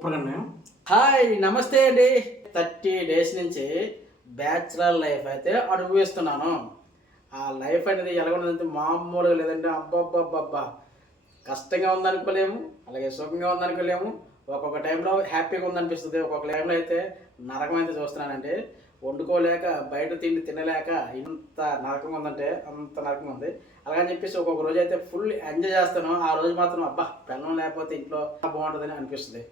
సూపర్గా ఉన్నాయి హాయ్ నమస్తే అండి. థర్టీ డేస్ నుంచి బ్యాచులర్ లైఫ్ అయితే అనుభవిస్తున్నాను ఆ లైఫ్ అనేది ఎలాగుందంటే మామూలుగా లేదంటే అబ్బబ్బబ్బబ్బా. కష్టంగా ఉందనుకోలేము అలాగే సుఖంగా ఉందనుకోలేము. ఒక్కొక్క టైంలో హ్యాపీగా ఉందనిపిస్తుంది. ఒక్కొక్క టైంలో అయితే నరకం అయితే చూస్తున్నానండి. వండుకోలేక బయట తిండి తినలేక ఇంత నరకంగా ఉందంటే అంత నరకం ఉంది. అలాగని చెప్పేసి ఒక్కొక్క రోజు అయితే ఫుల్ ఎంజాయ్ చేస్తాను. ఆ రోజు మాత్రం అబ్బా పెన్నం లేకపోతే ఇంట్లో బాగుంటుందని అనిపిస్తుంది.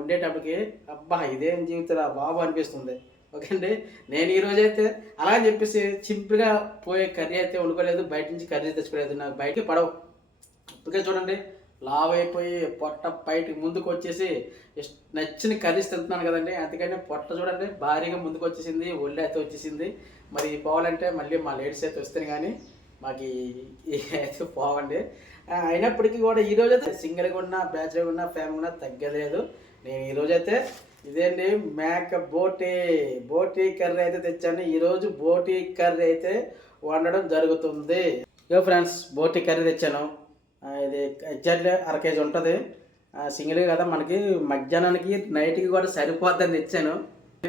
ఉండేటప్పటికి అబ్బా ఇదేం జీవితరా బాబు అనిపిస్తుంది. ఓకే అండి నేను ఈ అయితే అలా అని చెప్పేసి చింపుగా పోయే కర్రీ అయితే వండుకోలేదు బయట నుంచి కర్రీ తెచ్చుకోలేదు నాకు బయటికి పడవు. ఇప్పటికే చూడండి లావ్ అయిపోయి పొట్ట బయటికి ముందుకు వచ్చేసి నచ్చిన కర్రీస్ తింటున్నాను కదండి. అందుకని పొట్ట చూడండి భారీగా ముందుకు వచ్చేసింది ఒళ్ళు అయితే వచ్చేసింది. మరి పోవాలంటే మళ్ళీ మా లేడీస్ అయితే వస్తాను కానీ మాకు అయితే పోవండి. అయినప్పటికీ కూడా ఈ అయితే సింగిల్గా ఉన్నా బ్యాచులర్గా ఉన్నా ఫ్యామిలీ ఉన్నా తగ్గలేదు నేను ఈరోజు అయితే ఇదేంటి మేక బోటీ బోటీ కర్రీ అయితే తెచ్చాను. ఈరోజు బోటీ కర్రీ అయితే వండడం జరుగుతుంది. యో ఫ్రెండ్స్ బోటీ కర్రీ తెచ్చాను. ఇది ఎగ్జాక్ట్లీ అర కేజీ ఉంటుంది. సింగిల్ కదా మనకి. మధ్యాహ్నానికి నైట్కి కూడా సరిపోద్దని తెచ్చాను.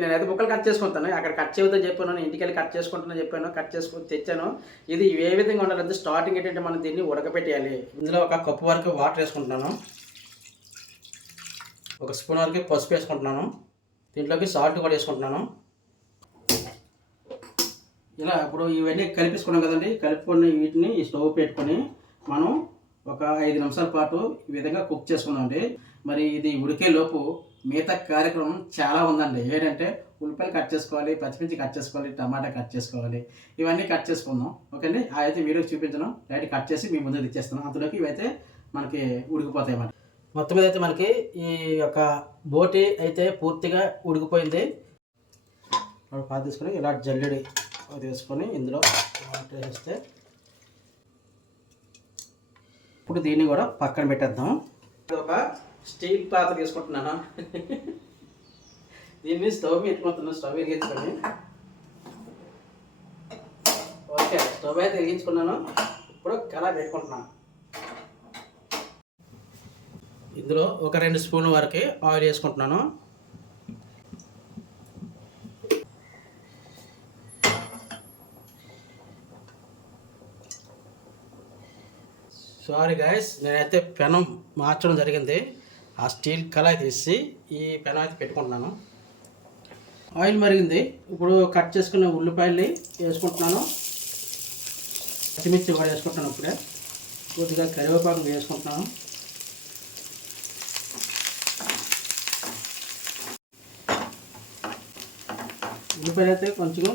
నేనైతే ముక్కలు కట్ చేసుకుంటాను. అక్కడ కట్ చేయవద్దని చెప్పాను. నేను ఇంటికి వెళ్ళి కట్ చేసుకుంటానని చెప్పాను. కట్ చేసుకుని తెచ్చాను. ఇది ఏ విధంగా ఉండాలంటే స్టార్టింగ్ ఏంటంటే మనం దీన్ని ఉడకపెట్టేయాలి ఇందులో ఒక కప్పు వరకు వాటర్ వేసుకుంటున్నాను. ఒక స్పూన్ వరకు పసుపు వేసుకుంటున్నాను. దీంట్లోకి సాల్ట్ కూడా వేసుకుంటున్నాను. ఇలా ఇప్పుడు ఇవన్నీ కలిపేసుకున్నాం కదండి. కలుపుకొని వీటిని ఈ స్టవ్ పెట్టుకొని మనం ఒక ఐదు నిమిషాల పాటు ఈ విధంగా కుక్ చేసుకున్నామండి మరి ఇది ఉడికే లోపు మిగతా కార్యక్రమం చాలా ఉందండి. ఏంటంటే ఉల్లిపాయలు కట్ చేసుకోవాలి పచ్చిమిర్చి కట్ చేసుకోవాలి టమాటా కట్ చేసుకోవాలి. ఇవన్నీ కట్ చేసుకుందాం. ఓకే అండి అయితే వీడియో చూపించడం డైరెక్ట్ కట్ చేసి మీ ముందు తెచ్చేస్తాను. అందులోకి ఇవైతే మనకి ఉడికిపోతాయి మరి మొత్తం మీద అయితే మనకి ఈ యొక్క బోటి అయితే పూర్తిగా ఉడికిపోయింది. పాత తీసుకొని ఇలా జల్లెడి తీసుకొని ఇందులో వేస్తే ఇప్పుడు దీన్ని కూడా పక్కన పెట్టేద్దాం. ఇది ఒక స్టీల్ పాత్ర తీసుకుంటున్నాను. దీన్ని స్టవ్ పెట్టుకుంటున్నాను స్టవ్ వెలిగించుకొని ఓకే స్టవ్ అయితే వెలిగించుకున్నాను. ఇప్పుడు కళా పెట్టుకుంటున్నాను. ఇందులో ఒక రెండు స్పూన్ల వరకు ఆయిల్ వేసుకుంటున్నాను. సారీ గాయస్ నేనైతే పెనం మార్చడం జరిగింది. ఆ స్టీల్ కళాయి తీసి ఈ పెనం అయితే పెట్టుకుంటున్నాను. ఆయిల్ మరిగింది. ఇప్పుడు కట్ చేసుకున్న ఉల్లిపాయలు వేసుకుంటున్నాను. పచ్చిమిర్చి కూడా వేసుకుంటున్నాను ఇప్పుడే. కొద్దిగా కరివేపాకు వేసుకుంటున్నాను. ఉల్లిపాయలు అయితే కొంచెం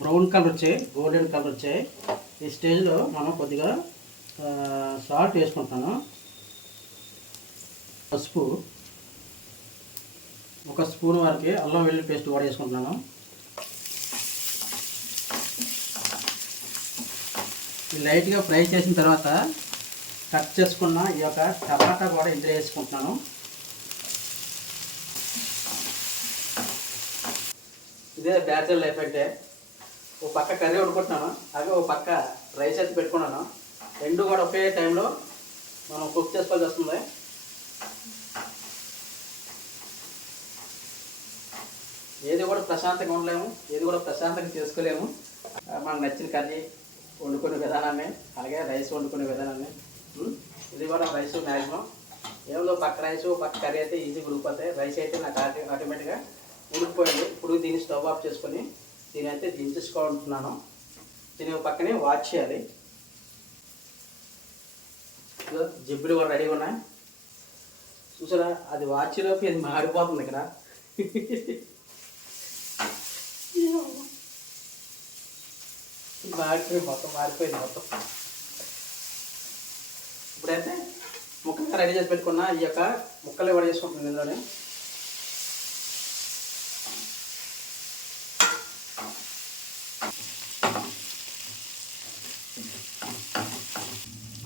బ్రౌన్ కలర్ వచ్చాయి గోల్డెన్ కలర్ వచ్చాయి. ఈ స్టేజ్లో మనం కొద్దిగా సాల్ట్ వేసుకుంటాను. పసుపు ఒక స్పూన్ వరకు అల్లం వెల్లుల్లి పేస్ట్ కూడా వేసుకుంటున్నాను. ఈ లైట్గా ఫ్రై చేసిన తర్వాత కట్ చేసుకున్న ఈ యొక్క టమాటా కూడా ఇందులో వేసుకుంటున్నాను. ఇదే బ్యాచులర్ లైఫ్ అంటే ఓ పక్క కర్రీ వండుకుంటున్నాను అలాగే ఓ పక్క రైస్ అయితే పెట్టుకున్నాను. రెండు కూడా ఒకే టైంలో మనం కుక్ చేసుకోవాల్సి వస్తుంది. ఏది కూడా ప్రశాంతంగా ఉండలేము ఏది కూడా ప్రశాంతంగా చేసుకోలేము. మనకు నచ్చిన కర్రీ వండుకునే విధానాన్ని అలాగే రైస్ వండుకునే విధానాన్ని ఇది కూడా రైస్ మ్యాక్సిమం ఏమో పక్క రైస్ పక్క కర్రీ అయితే ఈజీగా ఉడికిపోతాయి. రైస్ అయితే నాకు ఆటోమేటిక్గా ఉడికిపోయింది. ఇప్పుడు దీన్ని స్టవ్ ఆఫ్ చేసుకొని దీని అయితే దించేసుకుంటున్నాను దీని పక్కనే వాచ్ చేయాలి. జిబ్బులు కూడా రెడీగా ఉన్నాయి. చూసారా? అది వాచ్లోకి అది మారిపోతుంది ఇక్కడ. మారిపోయి మొత్తం మారిపోయింది మొత్తం. ఇప్పుడైతే ముక్కగా రెడీ చేసి పెట్టుకున్న ఈ యొక్క ముక్కలు కూడా చేసుకుంటున్నాను ఇందులోనే.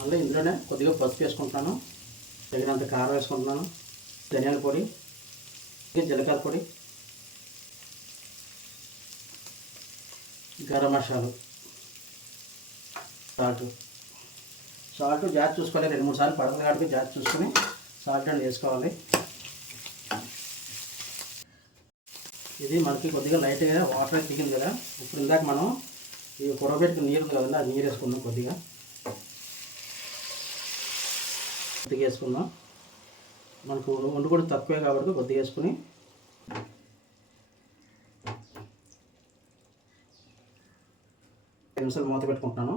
మళ్ళీ ఇందులోనే కొద్దిగా పసుపు వేసుకుంటున్నాను తగినంత కారం వేసుకుంటున్నాను ధనియాల పొడి జీలకర్ర పొడి గరం మసాలు సాల్ట్. సాల్ట్ జాగ్రత్త చూసుకోవాలి రెండు మూడు సార్లు పడదు కాబట్టి జాగ్రత్త చూసుకొని సాల్ట్ అండ్ వేసుకోవాలి. ఇది మనకి కొద్దిగా లైట్గా వాటర్ దిగింది కదా ఇప్పుడు ఇందాక మనం ఈ పొడవబెట్టుకుని నీరు ఉంది కదండి ఆ నీరు వేసుకుందాం కొద్దిగా. కొద్దిగా వేసుకుందాం మనకు వండు కూడా తక్కువే కాబట్టి కొద్దిగా వేసుకుని నిమిషాలు మూత పెట్టుకుంటున్నాను.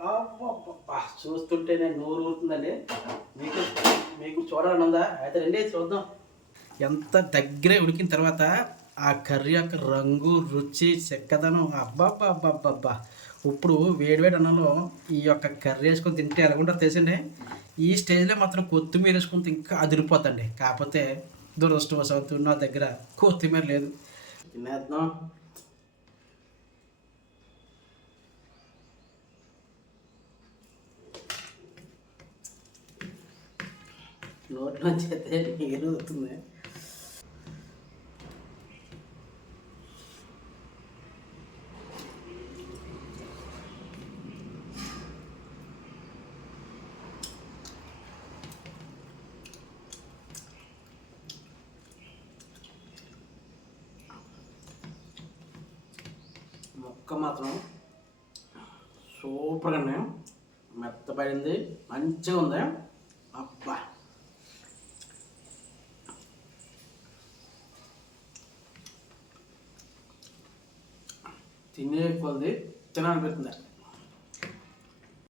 చూస్తుంటే చూస్తుంటేనే నోరు ఊరుతుందండి. మీకు మీకు చూడాలని ఉందా? అయితే రెండే చూద్దాం. ఎంత దగ్గరే ఉడికిన తర్వాత ఆ కర్రీ యొక్క రంగు రుచి చెక్కదనం అబ్బాబ్బాబ్బాబ్బా ఇప్పుడు వేడివేడి అన్నంలో ఈ యొక్క కర్రీ వేసుకొని తింటే ఎలాగుంటారు తెలిసండి? ఈ స్టేజ్లో మాత్రం కొత్తిమీర వేసుకుంటే ఇంకా అదిరిపోద్దండి. కాకపోతే దురదృష్టవశాత్తు నా దగ్గర కొత్తిమీర లేదు. తినేద్దాం. నోట్లో చేస్తే నీరు అవుతుంది ముక్క మాత్రం సూపర్గా ఉన్నాయి మెత్తపడింది. మంచిగా ఉంది. అబ్బా. తినే కొద్ది తినాలనిపిస్తుంది.